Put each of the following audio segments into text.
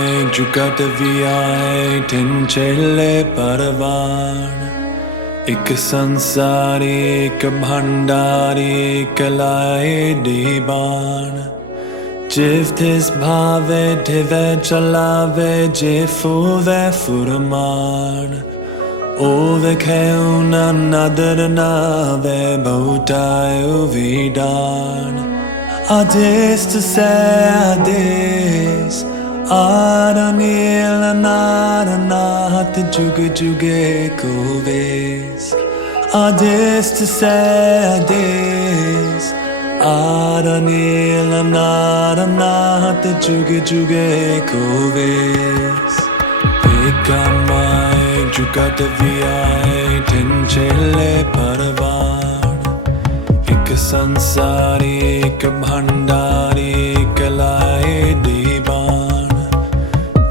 mai jugat viai tinchele parvan एक संसारी एक भंडारी एक लाए दीवान जिव तिस भावे ढिवे चलावे जे फूवे फुरमान Ove keuna nader nave boutaio vidan Ades to say ades Aranil naranat juge juge koves Ades to say ades Aranil naranat juge juge koves Ekamai jugat viai tinchele parvan ek sansari ek bhandari ek lae divan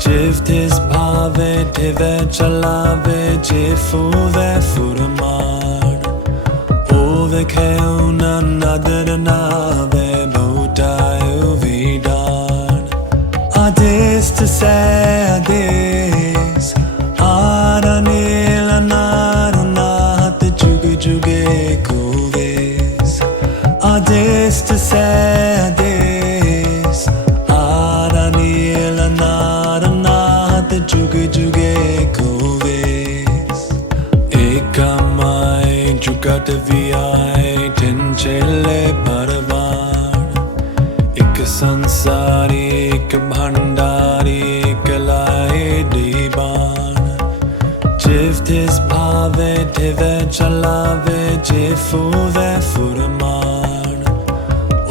jiv tis bhave tive chalave je fuve furman ove keuna nadar nave boutaio vidan ades to say ades Aranil narunat juge juge koves Ades to say ades Aranil narunat juge juge koves Ekamai jugat viai tinchele parvan Ek sansari ek bhandari ek lae divan Jiv tis bhave tive chalave je fuve furman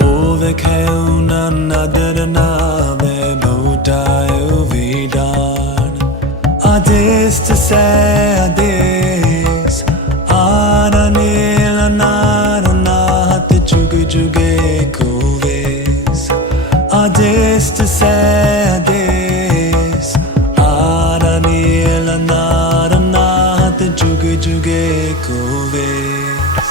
Ove keuna nadar nave boutaio vidan Ades to say ades Aranil narunat juge juge koves Ades to say ades Aranil naranat juge juge koves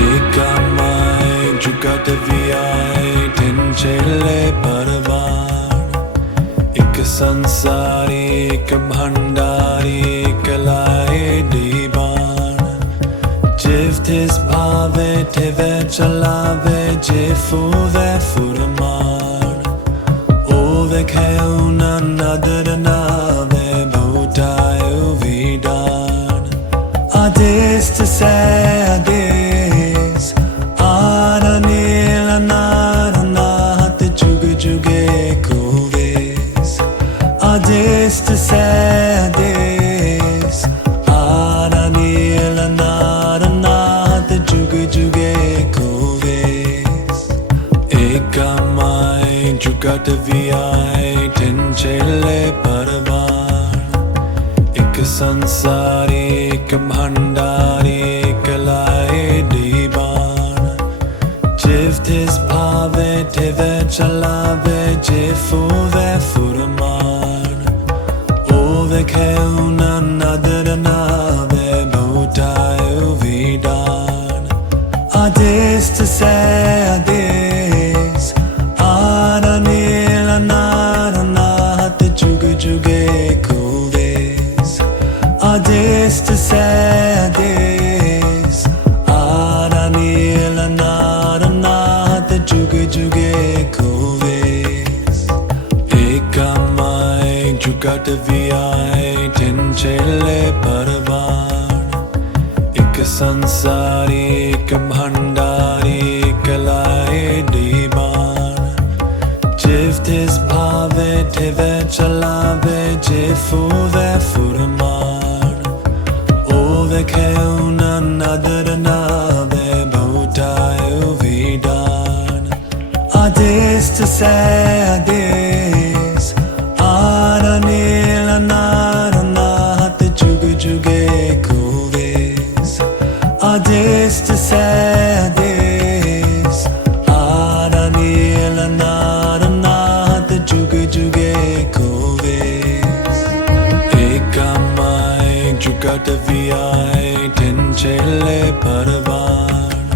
Ekamai jugat viai tinchele parvan ek sansari ek bhandari ek lae divan jiv tis bhave tive chalave je fuve furman ove keuna nadar nave boutaio vidan Ades to say ades Aranil narunat juge juge koves Ades to say ades Aranil narunat juge juge koves Ekamai jugat viai tinchele parvan Ek sansari ek bhandari ek lae divan Jiv tis bhave tive chalave je fuve furman Ove keuna nadar nave boutaio vidan Ades to say ades Aranil narunat juge juge koves Ades to say ades Aranil narunat juge juge koves Ekamai jugat viai tinchele parvan ek sansari ek bhandari ek lae divan jiv tis bhave tive chalave je fuve furman Ove keuna nadar nave boutaio vidan Ades to say ades Aranil narunat juge juge koves Ades to say ades Aranil narunat juge juge koves Ekamai jugat viai tinchele parvan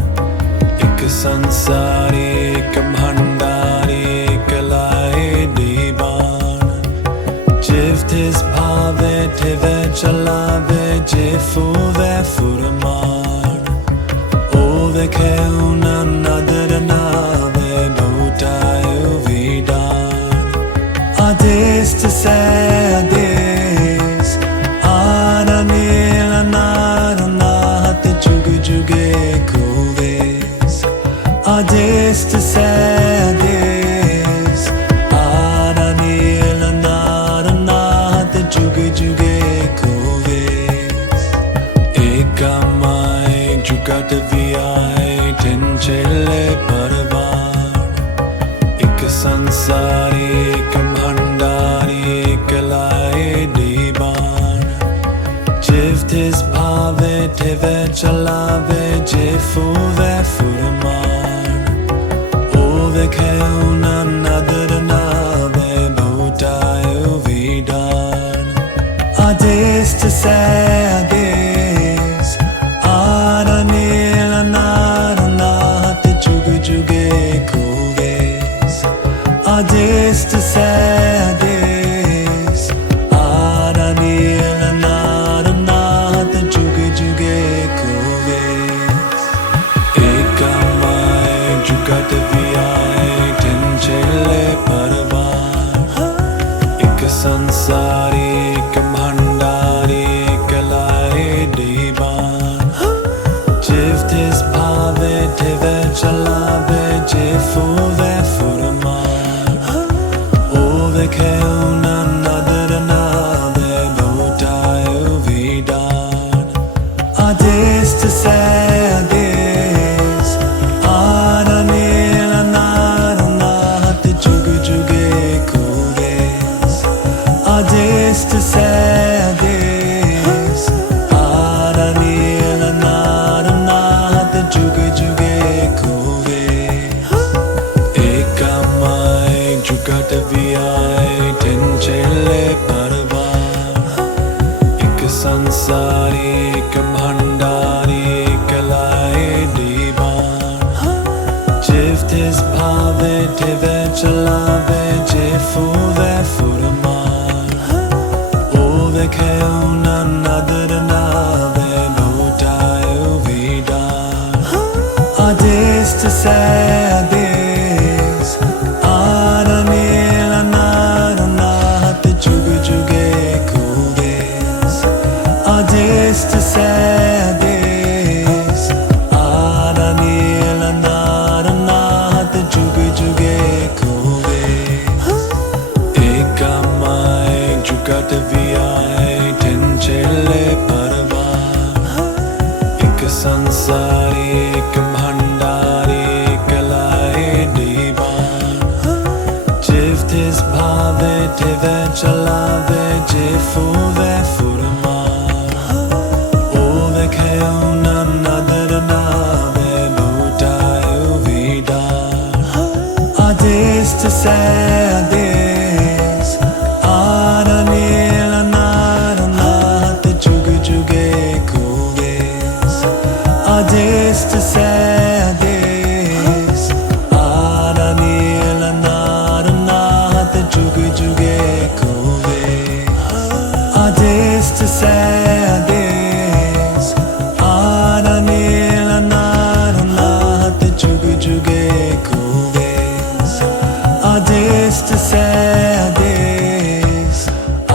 Ek sansari ek bhandari ek lae divan tis bhave teve chalave je fuve furamar ove ke una nadarnave bhutayu vidan ades to sadis ananila naranat juge juge kuves ades to sadis ananila naranat juge juge kuves ekamai jugat viai tenchele parvan ek sansari ek bhandari ek lae divan jiv tis bhave teve chalave je fuve furamar ove ke una nadarnave bhutayu vidan ades to sadis ananila naranat juge juge kuves ades to sadis ananila naranat juge juge kuves ekamai jugat viai tenchele parvan ek sansari ek bhandari ek lae divan jiv tis bhave teve chalave je fuve furamar ove ke una nadarnave bhutayu vidan ades to sadis ananila naranat juge juge kuves ades to sadis ananila naranat juge juge kuves ekamai jugat viai tenchele parvan ek sansari ek bhandari ek lae divan jiv tis bhave teve chalave je fuve furamar ove ke una nadarnave bhutayu vidan ades to sadis ananila naranat juge juge kuves ades to sadis ananila naranat juge juge kuves ekamai jugat viai tenchele parvan ek sansari ek bhandari ek lae divan jiv tis bhave teve chalave je fuve furamar ove ke una nadarnave bhutayu vidan ades to sadis ananila naranat juge juge kuves ades to sadis ananila naranat juge juge kuves ades to sadis ananila naranat juge juge kuves ades to sadis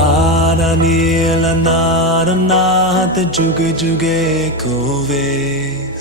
ananila naranat juge juge kuves